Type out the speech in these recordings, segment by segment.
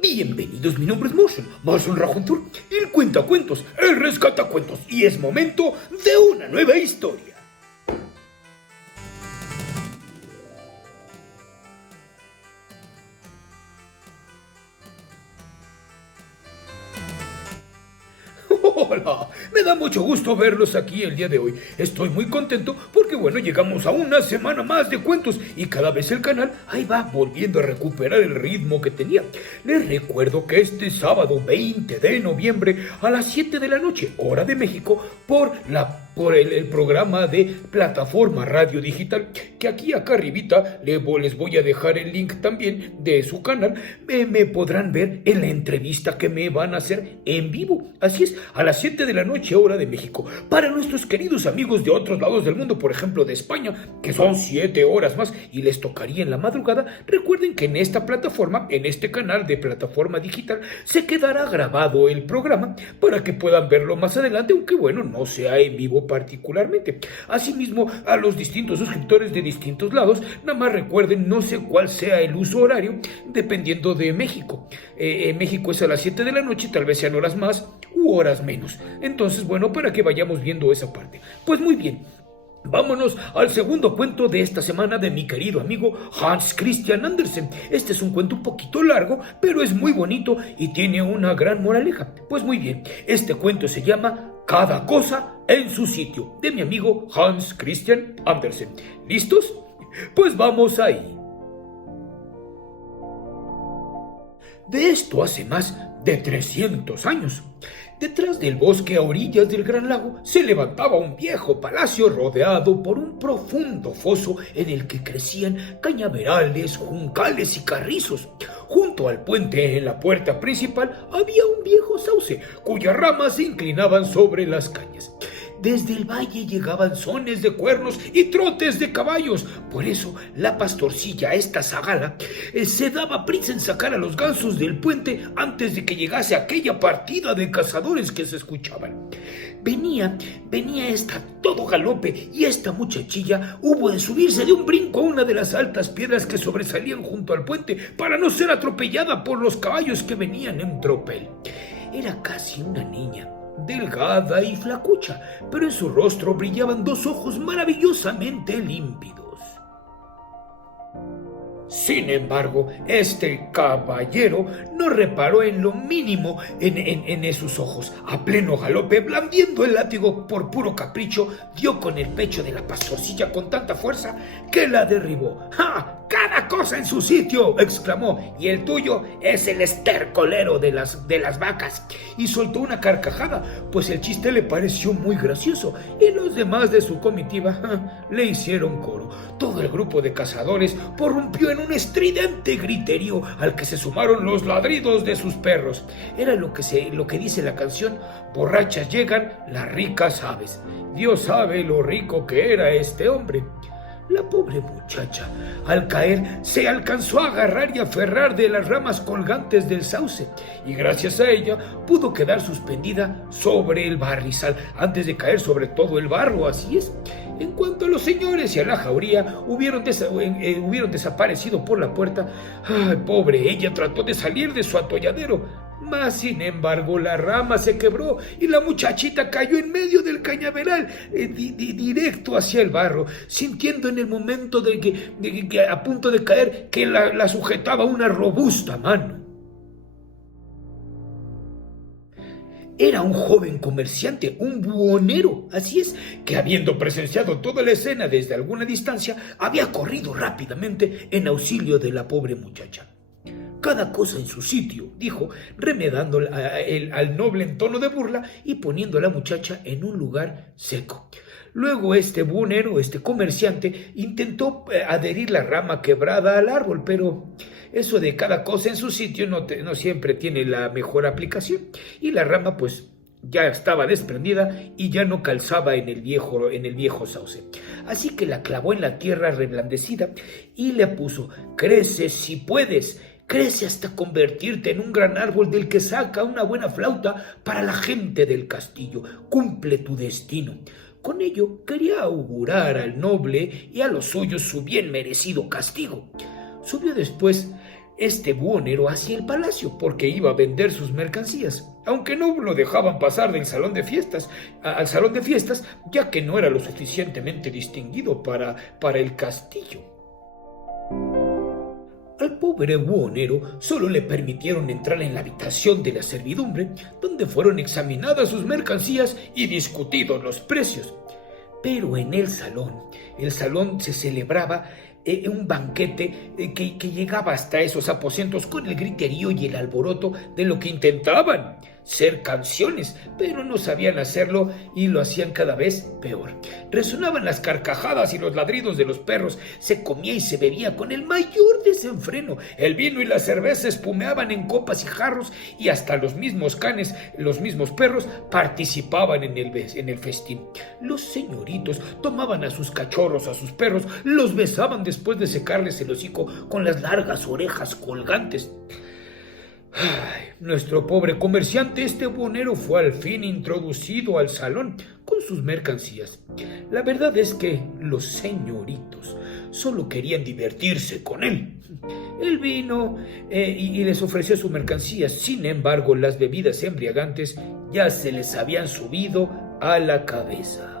Bienvenidos, mi nombre es Motion Rajontur, el cuentacuentos, el rescatacuentos, y es momento de una nueva historia. Hola, me da mucho gusto verlos aquí el día de hoy. Estoy muy contento porque llegamos a una semana más de cuentos y cada vez el canal ahí va volviendo a recuperar el ritmo que tenía. Les recuerdo que este sábado 20 de noviembre a las 7 de la noche, hora de México, por el programa de Plataforma Radio Digital, que aquí acá arribita les voy a dejar el link también de su canal. Me podrán ver en la entrevista que me van a hacer en vivo. Así es, a las 7 de la noche, hora de México. Para nuestros queridos amigos de otros lados del mundo, por ejemplo de España, que son 7 horas más y les tocaría en la madrugada, recuerden que en esta plataforma, en este canal de Plataforma Digital, se quedará grabado el programa para que puedan verlo más adelante, aunque no sea en vivo particularmente. Asimismo, a los distintos suscriptores de distintos lados, nada más recuerden, no sé cuál sea el uso horario, dependiendo de México. En México es a las 7 de la noche, tal vez sean horas más u horas menos. Entonces, para que vayamos viendo esa parte. Pues muy bien. Vámonos al segundo cuento de esta semana de mi querido amigo Hans Christian Andersen. Este es un cuento un poquito largo, pero es muy bonito y tiene una gran moraleja. Pues muy bien, este cuento se llama Cada cosa en su sitio, de mi amigo Hans Christian Andersen. ¿Listos? Pues vamos ahí. De esto hace más de 300 años. Detrás del bosque a orillas del gran lago se levantaba un viejo palacio rodeado por un profundo foso en el que crecían cañaverales, juncales y carrizos. Junto al puente en la puerta principal había un viejo sauce cuyas ramas se inclinaban sobre las cañas. Desde el valle llegaban sones de cuernos y trotes de caballos. Por eso la pastorcilla, esta zagala, se daba prisa en sacar a los gansos del puente antes de que llegase aquella partida de cazadores que se escuchaban. Venía esta a todo galope, y esta muchachilla hubo de subirse de un brinco a una de las altas piedras que sobresalían junto al puente para no ser atropellada por los caballos que venían en tropel. Era casi una niña, delgada y flacucha, pero en su rostro brillaban dos ojos maravillosamente límpidos. Sin embargo, este caballero no reparó en lo mínimo en esos ojos. A pleno galope, blandiendo el látigo por puro capricho, dio con el pecho de la pastorcilla con tanta fuerza que la derribó. ¡Ja! ¡Cada cosa en su sitio!, exclamó. Y el tuyo es el estercolero de las vacas. Y soltó una carcajada, pues el chiste le pareció muy gracioso, y los demás de su comitiva le hicieron coro. Todo el grupo de cazadores prorrumpió en un estridente griterío al que se sumaron los ladridos de sus perros. Era lo que dice la canción: borrachas llegan las ricas aves. Dios sabe lo rico que era este hombre. La pobre muchacha, al caer, se alcanzó a agarrar y aferrar de las ramas colgantes del sauce, y gracias a ella pudo quedar suspendida sobre el barrizal antes de caer sobre todo el barro. Así es. En cuanto a los señores y a la jauría hubieron desaparecido por la puerta, ¡ay, pobre ella! Trató de salir de su atolladero, mas sin embargo la rama se quebró y la muchachita cayó en medio del cañaveral, directo hacia el barro, sintiendo en el momento de que a punto de caer que la sujetaba una robusta mano. Era un joven comerciante, un buhonero, así es, que habiendo presenciado toda la escena desde alguna distancia, había corrido rápidamente en auxilio de la pobre muchacha. Cada cosa en su sitio, dijo, remedando al noble en tono de burla y poniendo a la muchacha en un lugar seco. Luego este buhonero, este comerciante, intentó adherir la rama quebrada al árbol, pero eso de cada cosa en su sitio no siempre tiene la mejor aplicación, y la rama pues ya estaba desprendida y ya no calzaba en el viejo sauce. Así que la clavó en la tierra reblandecida y le puso: crece si puedes, crece hasta convertirte en un gran árbol del que saca una buena flauta para la gente del castillo. Cumple tu destino. Con ello quería augurar al noble y a los suyos su bien merecido castigo. Subió después este buhonero hacia el palacio porque iba a vender sus mercancías, aunque no lo dejaban pasar del salón de fiestas al salón de fiestas, ya que no era lo suficientemente distinguido para el castillo. Al pobre buhonero solo le permitieron entrar en la habitación de la servidumbre, donde fueron examinadas sus mercancías y discutidos los precios. Pero en el salón se celebraba un banquete que llegaba hasta esos aposentos con el griterío y el alboroto de lo que intentaban ser canciones, pero no sabían hacerlo y lo hacían cada vez peor. Resonaban las carcajadas y los ladridos de los perros, se comía y se bebía con el mayor desenfreno. El vino y la cerveza espumeaban en copas y jarros y hasta los mismos canes, los mismos perros, participaban en el festín. Los señoritos tomaban a sus cachorros, a sus perros, los besaban después de secarles el hocico con las largas orejas colgantes. Ay, nuestro pobre comerciante, este buhonero, fue al fin introducido al salón con sus mercancías. La verdad es que los señoritos solo querían divertirse con él. Él vino y les ofreció su mercancía. Sin embargo, las bebidas embriagantes ya se les habían subido a la cabeza.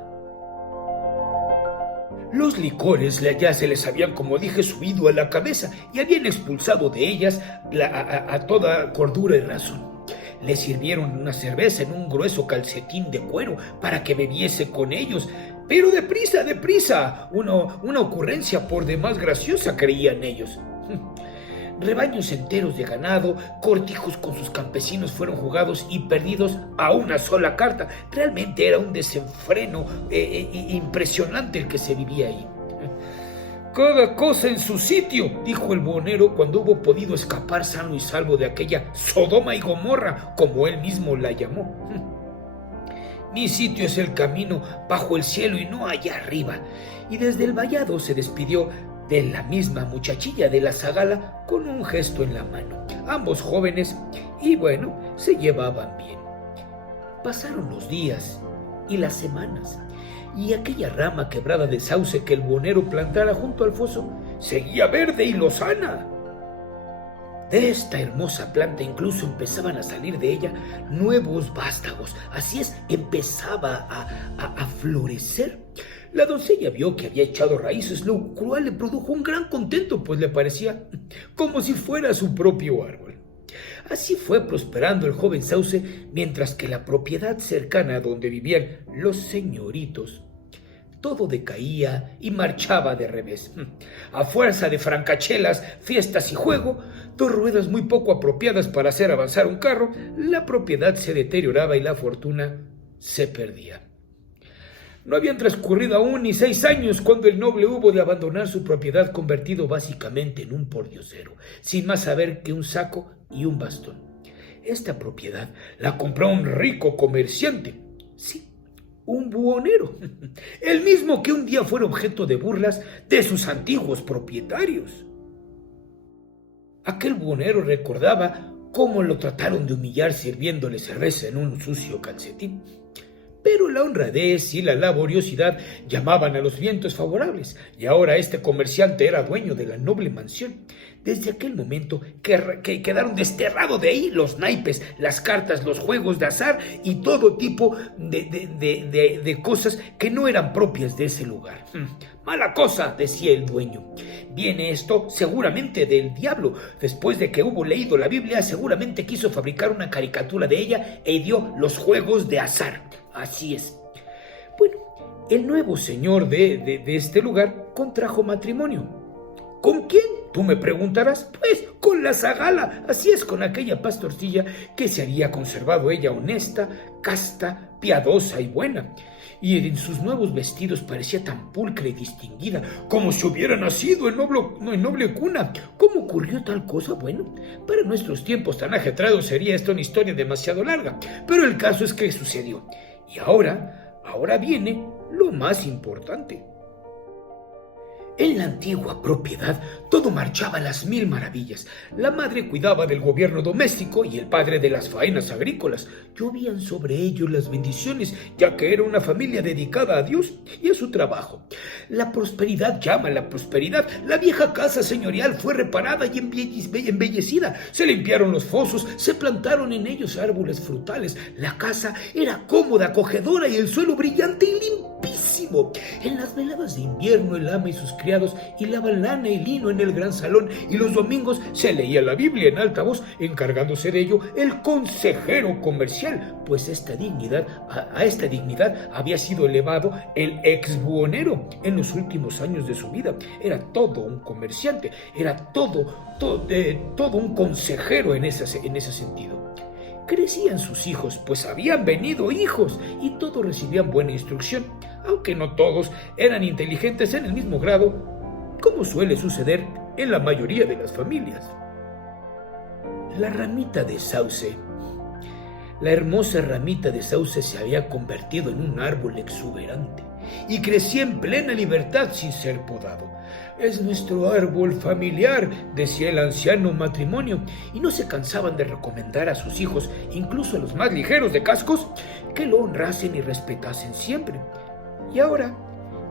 Los licores ya se les habían, como dije, subido a la cabeza y habían expulsado de ellas a toda cordura y razón. Le sirvieron una cerveza en un grueso calcetín de cuero para que bebiese con ellos. Pero deprisa, deprisa, una ocurrencia por demás graciosa, creían ellos. Rebaños enteros de ganado, cortijos con sus campesinos fueron jugados y perdidos a una sola carta. Realmente era un desenfreno impresionante el que se vivía ahí. Cada cosa en su sitio, dijo el buhonero cuando hubo podido escapar sano y salvo de aquella Sodoma y Gomorra, como él mismo la llamó. Mi sitio es el camino bajo el cielo y no allá arriba. Y desde el vallado se despidió de la misma muchachilla de la zagala con un gesto en la mano. Ambos jóvenes, y bueno, se llevaban bien. Pasaron los días y las semanas, y aquella rama quebrada de sauce que el buhonero plantara junto al foso seguía verde y lozana. De esta hermosa planta incluso empezaban a salir de ella nuevos vástagos. Así es, empezaba a florecer. La doncella vio que había echado raíces, lo cual le produjo un gran contento, pues le parecía como si fuera su propio árbol. Así fue prosperando el joven sauce, mientras que la propiedad cercana donde vivían los señoritos, todo decaía y marchaba de revés. A fuerza de francachelas, fiestas y juego, dos ruedas muy poco apropiadas para hacer avanzar un carro, la propiedad se deterioraba y la fortuna se perdía. No habían transcurrido aún ni 6 años cuando el noble hubo de abandonar su propiedad, convertido básicamente en un pordiosero, sin más saber que un saco y un bastón. Esta propiedad la compró un rico comerciante, sí, un buhonero, el mismo que un día fue objeto de burlas de sus antiguos propietarios. Aquel buhonero recordaba cómo lo trataron de humillar sirviéndole cerveza en un sucio calcetín. Pero la honradez y la laboriosidad llamaban a los vientos favorables, y ahora este comerciante era dueño de la noble mansión. Desde aquel momento que quedaron desterrados de ahí los naipes, las cartas, los juegos de azar y todo tipo de cosas que no eran propias de ese lugar. Mala cosa, decía el dueño. Viene esto seguramente del diablo. Después de que hubo leído la Biblia, seguramente quiso fabricar una caricatura de ella e dio los juegos de azar. Así es. Bueno, el nuevo señor de este lugar contrajo matrimonio. ¿Con quién? Tú me preguntarás. Pues con la zagala. Así es, con aquella pastorcilla que se había conservado ella honesta, casta, piadosa y buena. Y en sus nuevos vestidos parecía tan pulcra y distinguida, como si hubiera nacido en noble cuna. ¿Cómo ocurrió tal cosa? Bueno, para nuestros tiempos tan ajetreados sería esta una historia demasiado larga, pero el caso es que sucedió. Y ahora viene lo más importante. En la antigua propiedad todo marchaba a las mil maravillas. La madre cuidaba del gobierno doméstico y el padre de las faenas agrícolas. Llovían sobre ellos las bendiciones, ya que era una familia dedicada a Dios y a su trabajo. La prosperidad llama a la prosperidad. La vieja casa señorial fue reparada y embellecida. Se limpiaron los fosos, se plantaron en ellos árboles frutales. La casa era cómoda, acogedora y el suelo brillante y limpísimo. En las veladas de invierno el ama y sus criados hilaban lana y lino en el gran salón, y los domingos se leía la Biblia en alta voz, encargándose de ello el consejero comercial, pues a esta dignidad había sido elevado el exbuhonero en los últimos años de su vida. Era todo un comerciante, era todo un consejero en ese sentido. Crecían sus hijos, pues habían venido hijos, y todos recibían buena instrucción, aunque no todos eran inteligentes en el mismo grado, como suele suceder en la mayoría de las familias. La hermosa ramita de sauce se había convertido en un árbol exuberante y crecía en plena libertad sin ser podado. «Es nuestro árbol familiar», decía el anciano matrimonio, y no se cansaban de recomendar a sus hijos, incluso a los más ligeros de cascos, que lo honrasen y respetasen siempre. Y ahora,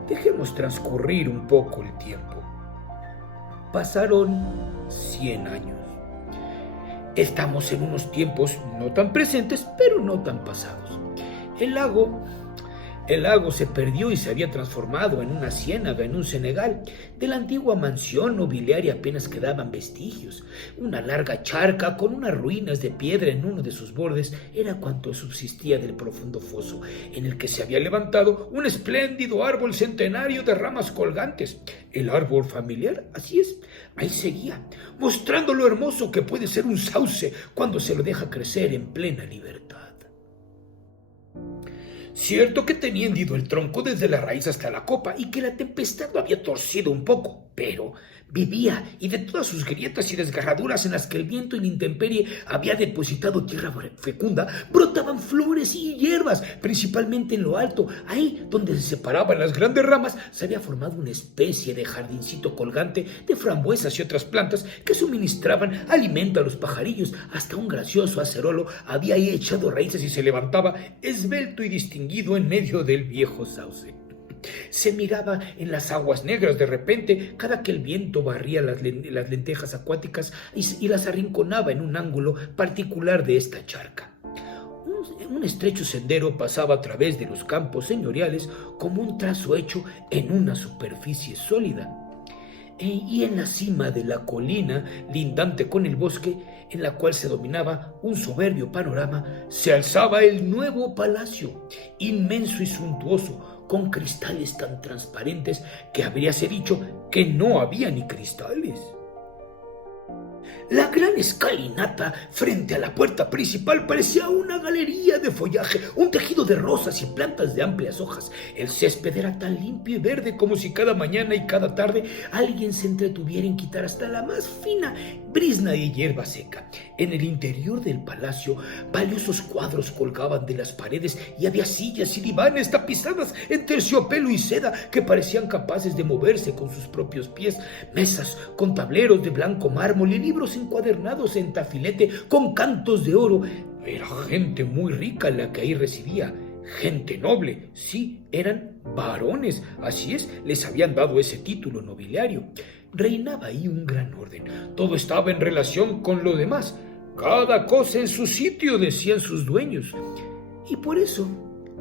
dejemos transcurrir un poco el tiempo. Pasaron 100 años. Estamos en unos tiempos no tan presentes, pero no tan pasados. El lago se perdió y se había transformado en una ciénaga en un cenegal. De la antigua mansión nobiliaria apenas quedaban vestigios. Una larga charca con unas ruinas de piedra en uno de sus bordes era cuanto subsistía del profundo foso, en el que se había levantado un espléndido árbol centenario de ramas colgantes. El árbol familiar, así es, ahí seguía, mostrando lo hermoso que puede ser un sauce cuando se lo deja crecer en plena libertad. Cierto que tenía hendido el tronco desde la raíz hasta la copa y que la tempestad lo había torcido un poco, pero vivía, y de todas sus grietas y desgarraduras en las que el viento y la intemperie había depositado tierra fecunda, brotaban flores y hierbas, principalmente en lo alto. Ahí donde se separaban las grandes ramas se había formado una especie de jardincito colgante de frambuesas y otras plantas que suministraban alimento a los pajarillos. Hasta un gracioso acerolo había ahí echado raíces y se levantaba esbelto y distinguido en medio del viejo sauce. Se miraba en las aguas negras de repente cada que el viento barría las lentejas acuáticas y las arrinconaba en un ángulo particular de esta charca. Un estrecho sendero pasaba a través de los campos señoriales como un trazo hecho en una superficie sólida. Y en la cima de la colina, lindante con el bosque, en la cual se dominaba un soberbio panorama, se alzaba el nuevo palacio, inmenso y suntuoso, con cristales tan transparentes que habríase dicho que no había ni cristales. La gran escalinata frente a la puerta principal parecía una galería de follaje, un tejido de rosas y plantas de amplias hojas. El césped era tan limpio y verde como si cada mañana y cada tarde alguien se entretuviera en quitar hasta la más fina brizna de hierba seca. En el interior del palacio, valiosos cuadros colgaban de las paredes y había sillas y divanes tapizadas en terciopelo y seda que parecían capaces de moverse con sus propios pies, mesas con tableros de blanco mármol y libros encuadernados en tafilete con cantos de oro. Era gente muy rica la que ahí residía, gente noble, sí, eran varones, así es, les habían dado ese título nobiliario. Reinaba ahí un gran orden, todo estaba en relación con lo demás, cada cosa en su sitio, decían sus dueños, y por eso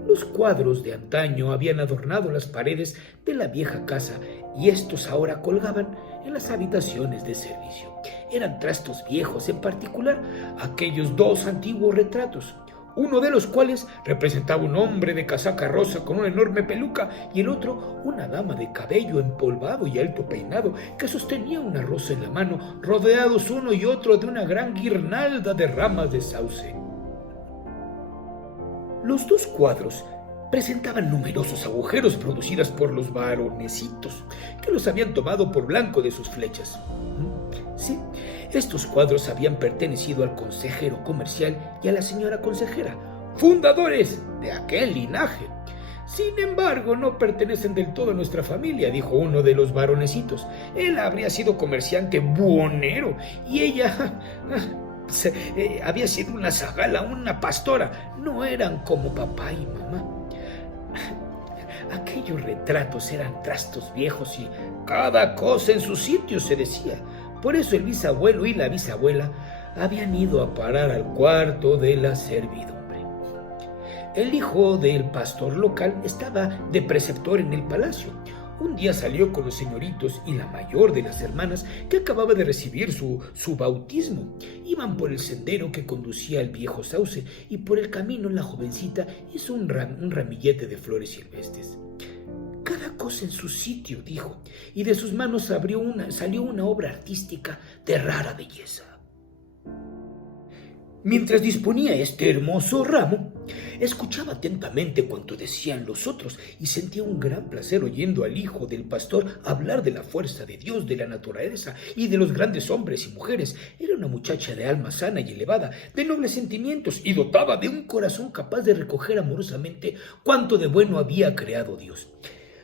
los cuadros de antaño habían adornado las paredes de la vieja casa y estos ahora colgaban en las habitaciones de servicio. Eran trastos viejos, en particular aquellos dos antiguos retratos, uno de los cuales representaba un hombre de casaca rosa con una enorme peluca y el otro una dama de cabello empolvado y alto peinado que sostenía una rosa en la mano, rodeados uno y otro de una gran guirnalda de ramas de sauce. Los dos cuadros presentaban numerosos agujeros producidos por los varonecitos que los habían tomado por blanco de sus flechas. Sí, estos cuadros habían pertenecido al consejero comercial y a la señora consejera, fundadores de aquel linaje. Sin embargo, no pertenecen del todo a nuestra familia, dijo uno de los varonecitos. Él habría sido comerciante buhonero y ella había sido una zagala, una pastora. No eran como papá y mamá. Aquellos retratos eran trastos viejos y cada cosa en su sitio, se decía. Por eso el bisabuelo y la bisabuela habían ido a parar al cuarto de la servidumbre. El hijo del pastor local estaba de preceptor en el palacio. Un día salió con los señoritos y la mayor de las hermanas que acababa de recibir su bautismo. Iban por el sendero que conducía al viejo sauce y por el camino la jovencita hizo un ramillete de flores silvestres. Cada cosa en su sitio, dijo, y de sus manos salió una obra artística de rara belleza. Mientras disponía este hermoso ramo, escuchaba atentamente cuanto decían los otros y sentía un gran placer oyendo al hijo del pastor hablar de la fuerza de Dios, de la naturaleza y de los grandes hombres y mujeres. Era una muchacha de alma sana y elevada, de nobles sentimientos y dotada de un corazón capaz de recoger amorosamente cuanto de bueno había creado Dios.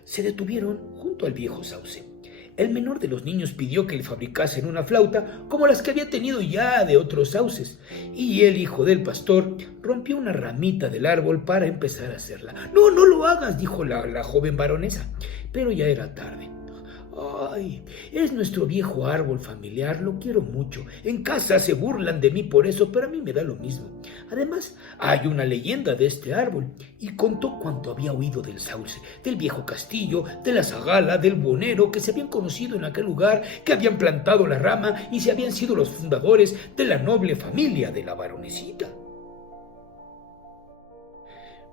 Se detuvieron junto al viejo sauce. El menor de los niños pidió que le fabricasen una flauta como las que había tenido ya de otros sauces, y el hijo del pastor rompió una ramita del árbol para empezar a hacerla. No, no lo hagas, dijo la joven baronesa, pero ya era tarde. Ay, es nuestro viejo árbol familiar, lo quiero mucho. En casa se burlan de mí por eso, pero a mí me da lo mismo. Además, hay una leyenda de este árbol, y contó cuanto había oído del sauce, del viejo castillo, de la zagala, del buhonero, que se habían conocido en aquel lugar, que habían plantado la rama y se habían sido los fundadores de la noble familia de la baronecita.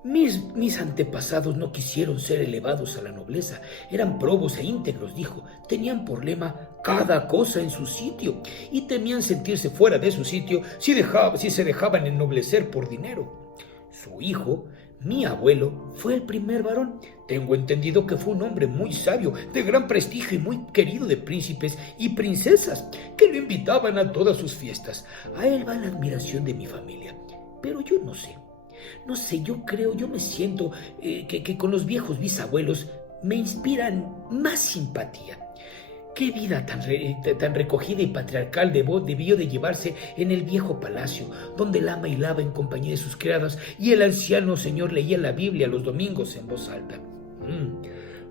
Mis antepasados no quisieron ser elevados a la nobleza, eran probos e íntegros, dijo, tenían por lema cada cosa en su sitio y temían sentirse fuera de su sitio si se dejaban ennoblecer por dinero. Su hijo, mi abuelo, fue el primer varón. Tengo entendido que fue un hombre muy sabio, de gran prestigio y muy querido de príncipes y princesas, que lo invitaban a todas sus fiestas. A él va la admiración de mi familia, pero yo no sé. No sé, yo me siento que con los viejos bisabuelos me inspiran más simpatía. Qué vida tan recogida y patriarcal debió de llevarse en el viejo palacio, donde el ama hilaba en compañía de sus criadas y el anciano señor leía la Biblia los domingos en voz alta.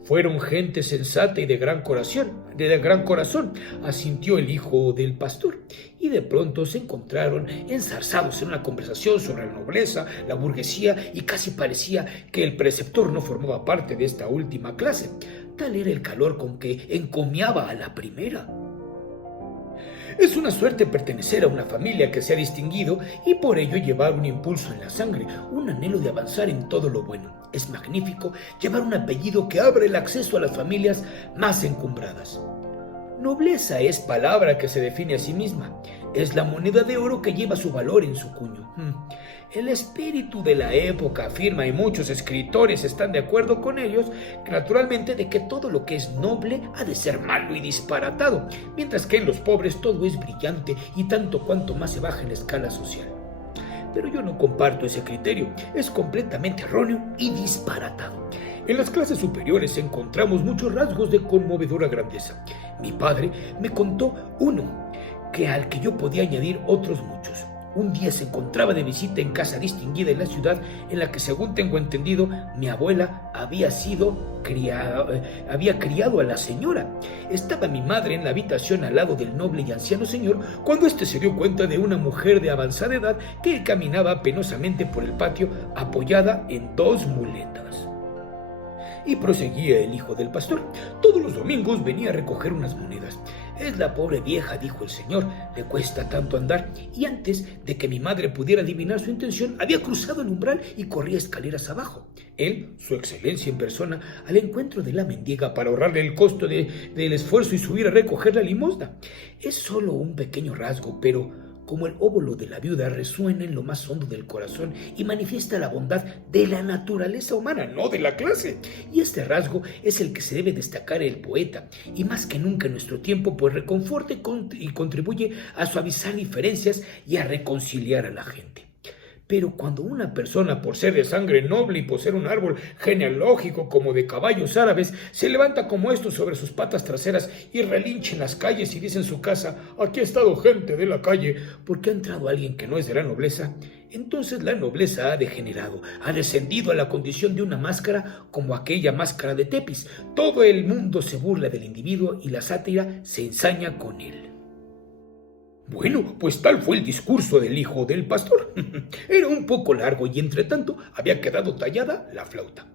Fueron gente sensata y de gran corazón, asintió el hijo del pastor, y de pronto se encontraron enzarzados en una conversación sobre la nobleza, la burguesía, y casi parecía que el preceptor no formaba parte de esta última clase. Tal era el calor con que encomiaba a la primera. Es una suerte pertenecer a una familia que se ha distinguido y por ello llevar un impulso en la sangre, un anhelo de avanzar en todo lo bueno. Es magnífico llevar un apellido que abre el acceso a las familias más encumbradas. Nobleza es palabra que se define a sí misma. Es la moneda de oro que lleva su valor en su cuño. El espíritu de la época afirma, y muchos escritores están de acuerdo con ellos, naturalmente, de que todo lo que es noble ha de ser malo y disparatado, mientras que en los pobres todo es brillante y tanto cuanto más se baja en la escala social. Pero yo no comparto ese criterio, es completamente erróneo y disparatado. En las clases superiores encontramos muchos rasgos de conmovedora grandeza. Mi padre me contó uno, al que yo podía añadir otros muchos. Un día se encontraba de visita en casa distinguida en la ciudad en la que, según tengo entendido, mi abuela había criado a la señora. Estaba mi madre en la habitación al lado del noble y anciano señor cuando éste se dio cuenta de una mujer de avanzada edad que caminaba penosamente por el patio apoyada en 2 muletas. Y proseguía el hijo del pastor. Todos los domingos venía a recoger unas monedas. Es la pobre vieja, dijo el señor, le cuesta tanto andar, y antes de que mi madre pudiera adivinar su intención, había cruzado el umbral y corría escaleras abajo. Él, su excelencia en persona, al encuentro de la mendiga para ahorrarle el costo del esfuerzo y subir a recoger la limosna. Es solo un pequeño rasgo, pero como el óvulo de la viuda, resuena en lo más hondo del corazón y manifiesta la bondad de la naturaleza humana, no de la clase. Y este rasgo es el que se debe destacar el poeta, y más que nunca en nuestro tiempo, pues reconforta y contribuye a suavizar diferencias y a reconciliar a la gente. Pero cuando una persona, por ser de sangre noble y poseer un árbol genealógico como de caballos árabes, se levanta como estos sobre sus patas traseras y relincha en las calles y dice en su casa: aquí ha estado gente de la calle, porque ha entrado alguien que no es de la nobleza, entonces la nobleza ha degenerado, ha descendido a la condición de una máscara como aquella máscara de Tepis. Todo el mundo se burla del individuo y la sátira se ensaña con él. Bueno, pues tal fue el discurso del hijo del pastor. Era un poco largo y entre tanto había quedado tallada la flauta.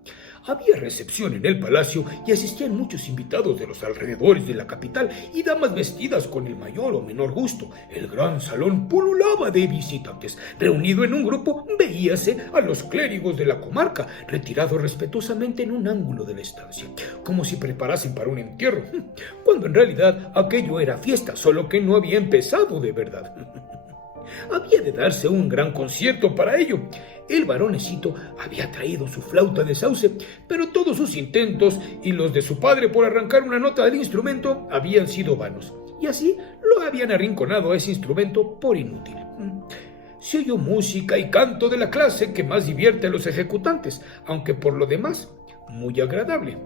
Había recepción en el palacio y asistían muchos invitados de los alrededores de la capital y damas vestidas con el mayor o menor gusto. El gran salón pululaba de visitantes. Reunido en un grupo, veíase a los clérigos de la comarca, retirados respetuosamente en un ángulo de la estancia, como si preparasen para un entierro, cuando en realidad aquello era fiesta, solo que no había empezado de verdad. Había de darse un gran concierto para ello. El varonecito había traído su flauta de sauce, pero todos sus intentos y los de su padre por arrancar una nota del instrumento habían sido vanos, y así lo habían arrinconado a ese instrumento por inútil. Se oyó música y canto de la clase que más divierte a los ejecutantes, aunque por lo demás muy agradable.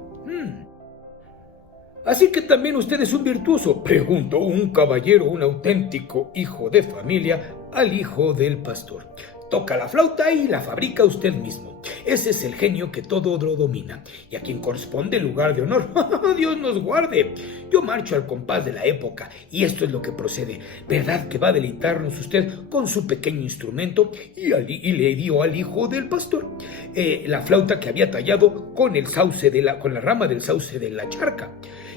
¿Así que también usted es un virtuoso?, preguntó un caballero, un auténtico hijo de familia, al hijo del pastor. Toca la flauta y la fabrica usted mismo. Ese es el genio que todo lo domina y a quien corresponde el lugar de honor. ¡Dios nos guarde! Yo marcho al compás de la época y esto es lo que procede. ¿Verdad que va a deleitarnos usted con su pequeño instrumento? Y le dio al hijo del pastor la flauta que había tallado con la rama del sauce de la charca.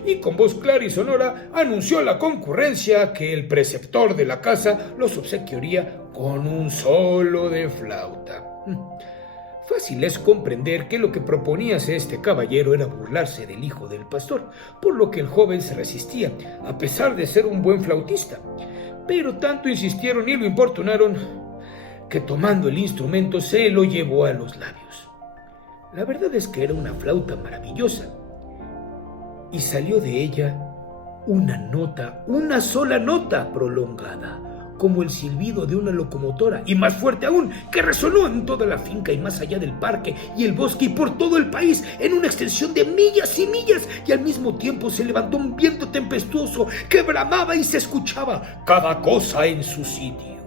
Y con voz clara y sonora anunció a la concurrencia que el preceptor de la casa los obsequiaría con un solo de flauta. Fácil es comprender que lo que proponíase este caballero era burlarse del hijo del pastor, por lo que el joven se resistía, a pesar de ser un buen flautista. Pero tanto insistieron y lo importunaron que tomando el instrumento se lo llevó a los labios. La verdad es que era una flauta maravillosa, y salió de ella una sola nota prolongada, como el silbido de una locomotora, y más fuerte aún, que resonó en toda la finca y más allá del parque y el bosque y por todo el país, en una extensión de millas y millas, y al mismo tiempo se levantó un viento tempestuoso que bramaba y se escuchaba cada cosa en su sitio.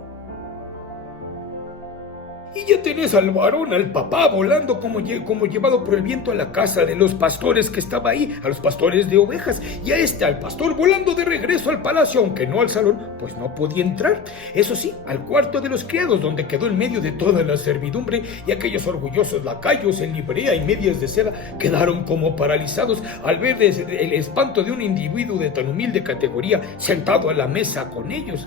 Y ya tenés al varón, al papá, volando como llevado por el viento a la casa de los pastores que estaba ahí, a los pastores de ovejas, y al pastor volando de regreso al palacio, aunque no al salón, pues no podía entrar. Eso sí, al cuarto de los criados, donde quedó en medio de toda la servidumbre, y aquellos orgullosos lacayos en librea y medias de seda quedaron como paralizados al ver el espanto de un individuo de tan humilde categoría sentado a la mesa con ellos.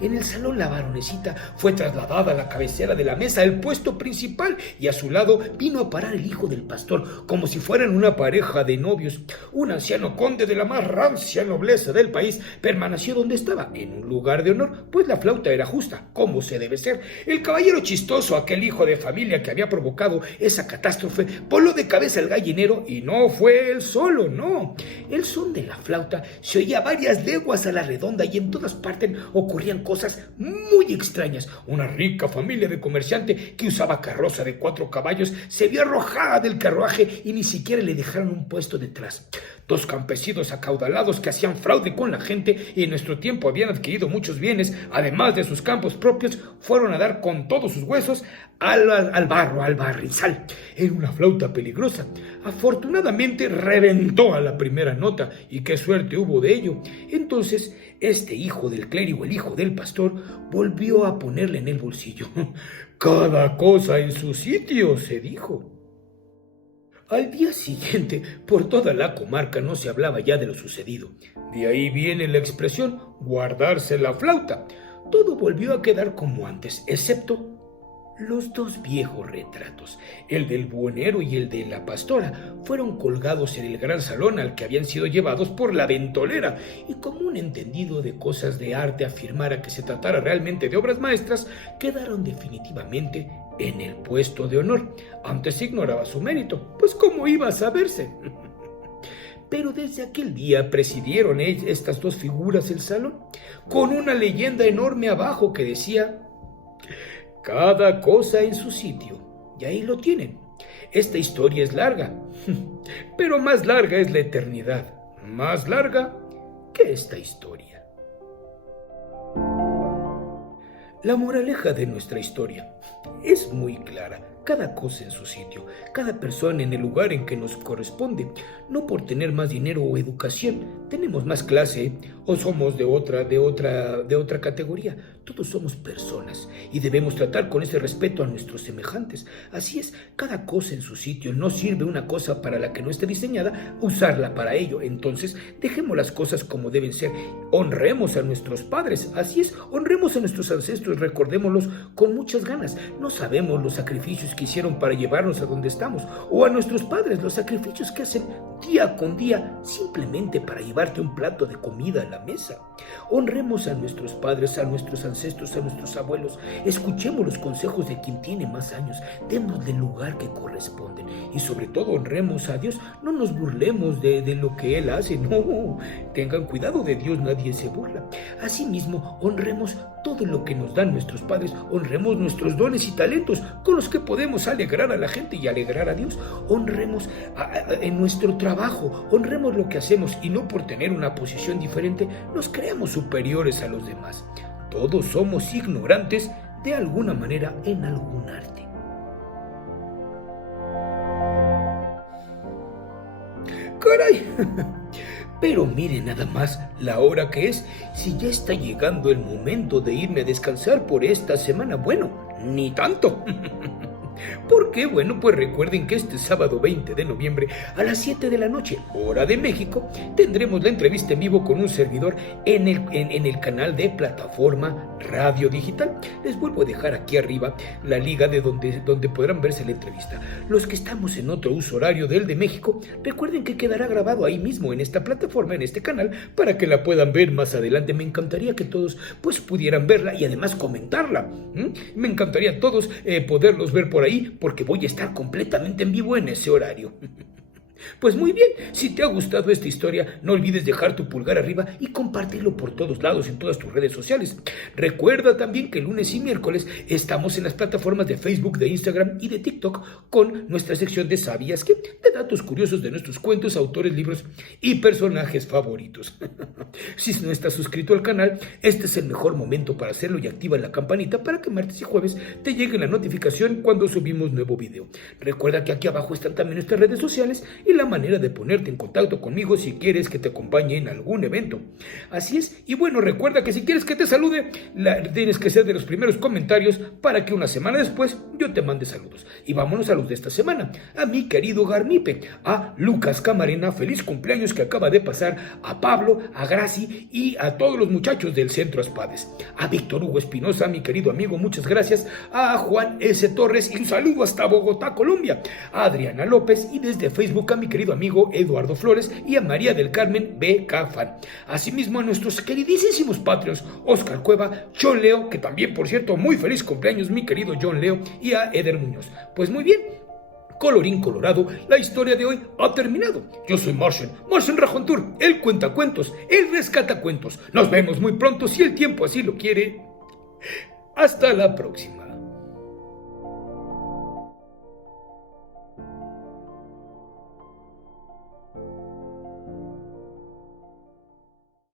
En el salón la varonecita fue trasladada a la cabecera de la mesa, el puesto principal, y a su lado vino a parar el hijo del pastor, como si fueran una pareja de novios. Un anciano conde de la más rancia nobleza del país permaneció donde estaba, en un lugar de honor, pues la flauta era justa, como se debe ser. El caballero chistoso, aquel hijo de familia que había provocado esa catástrofe, voló de cabeza al gallinero, y no fue él solo, no. El son de la flauta se oía varias leguas a la redonda y en todas partes ocurrían cosas muy extrañas. Una rica familia de comerciante que usaba carroza de 4 caballos se vio arrojada del carruaje y ni siquiera le dejaron un puesto detrás. 2 campesinos acaudalados que hacían fraude con la gente y en nuestro tiempo habían adquirido muchos bienes, además de sus campos propios, fueron a dar con todos sus huesos al barrizal. Era una flauta peligrosa. Afortunadamente reventó a la primera nota, y qué suerte hubo de ello. Entonces este hijo del clérigo, el hijo del pastor, volvió a ponerle en el bolsillo. Cada cosa en su sitio, se dijo. Al día siguiente, por toda la comarca no se hablaba ya de lo sucedido. De ahí viene la expresión guardarse la flauta. Todo volvió a quedar como antes, excepto los 2 viejos retratos, el del buhonero y el de la pastora, fueron colgados en el gran salón al que habían sido llevados por la ventolera, y como un entendido de cosas de arte afirmara que se tratara realmente de obras maestras, quedaron definitivamente en el puesto de honor. Antes ignoraba su mérito, pues cómo iba a saberse. Pero desde aquel día presidieron estas 2 figuras el salón, con una leyenda enorme abajo que decía: Cada cosa en su sitio. Y ahí lo tienen. Esta historia es larga, pero más larga es la eternidad. Más larga que esta historia. La moraleja de nuestra historia es muy clara. Cada cosa en su sitio, cada persona en el lugar en que nos corresponde. No por tener más dinero o educación, tenemos más clase o somos de otra categoría. Todos somos personas y debemos tratar con ese respeto a nuestros semejantes. Así es, cada cosa en su sitio. No sirve una cosa para la que no esté diseñada, usarla para ello. Entonces, dejemos las cosas como deben ser. Honremos a nuestros padres. Así es, honremos a nuestros ancestros, recordémoslos con muchas ganas. No sabemos los sacrificios que hicieron para llevarnos a donde estamos, o a nuestros padres, los sacrificios que hacen día con día simplemente para llevarte un plato de comida a la mesa. Honremos a nuestros padres, a nuestros ancestros, a nuestros abuelos. Escuchemos los consejos de quien tiene más años. Démosle el lugar que corresponden y sobre todo honremos a Dios. No nos burlemos de lo que Él hace. No, tengan cuidado, de Dios nadie se burla. Asimismo, honremos todo lo que nos dan nuestros padres. Honremos nuestros dones y talentos con los que podemos alegrar a la gente y alegrar a Dios. Honremos en nuestro trabajo, honremos lo que hacemos y no por tener una posición diferente nos creamos superiores a los demás. Todos somos ignorantes de alguna manera en algún arte. ¡Caray! Pero mire nada más la hora que es, si ya está llegando el momento de irme a descansar por esta semana. Bueno, ni tanto. ¿Por qué? Bueno, pues recuerden que este sábado 20 de noviembre a las 7 de la noche, hora de México, tendremos la entrevista en vivo con un servidor en el canal de Plataforma Radio Digital. Les vuelvo a dejar aquí arriba la liga de donde podrán verse la entrevista. Los que estamos en otro uso horario del de México, recuerden que quedará grabado ahí mismo en esta plataforma, en este canal, para que la puedan ver más adelante. Me encantaría que todos pues pudieran verla y además comentarla. Me encantaría a todos poderlos ver por ahí, porque voy a estar completamente en vivo en ese horario. Pues muy bien, si te ha gustado esta historia, no olvides dejar tu pulgar arriba y compartirlo por todos lados en todas tus redes sociales. Recuerda también que lunes y miércoles estamos en las plataformas de Facebook, de Instagram y de TikTok con nuestra sección de ¿Sabías qué? De datos curiosos de nuestros cuentos, autores, libros y personajes favoritos. Si no estás suscrito al canal, este es el mejor momento para hacerlo y activa la campanita para que martes y jueves te llegue la notificación cuando subimos nuevo video. Recuerda que aquí abajo están también nuestras redes sociales y la manera de ponerte en contacto conmigo si quieres que te acompañe en algún evento. Así es, y bueno, recuerda que si quieres que te salude, tienes que ser de los primeros comentarios para que una semana después yo te mande saludos. Y vámonos a los de esta semana. A mi querido Garnipe, a Lucas Camarena, feliz cumpleaños que acaba de pasar, a Pablo, a Graci y a todos los muchachos del Centro Aspades. A Víctor Hugo Espinosa, mi querido amigo, muchas gracias. A Juan S. Torres y un saludo hasta Bogotá, Colombia. A Adriana López y desde Facebook a mi querido amigo Eduardo Flores y a María del Carmen B.K. Fan. Asimismo a nuestros queridísimos Patreons, Oscar Cueva, John Leo, que también por cierto muy feliz cumpleaños mi querido John Leo, y a Eder Muñoz. Pues muy bien, colorín colorado, la historia de hoy ha terminado. Yo soy Martian Rajontur, el cuentacuentos, el rescatacuentos. Nos vemos muy pronto si el tiempo así lo quiere. Hasta la próxima.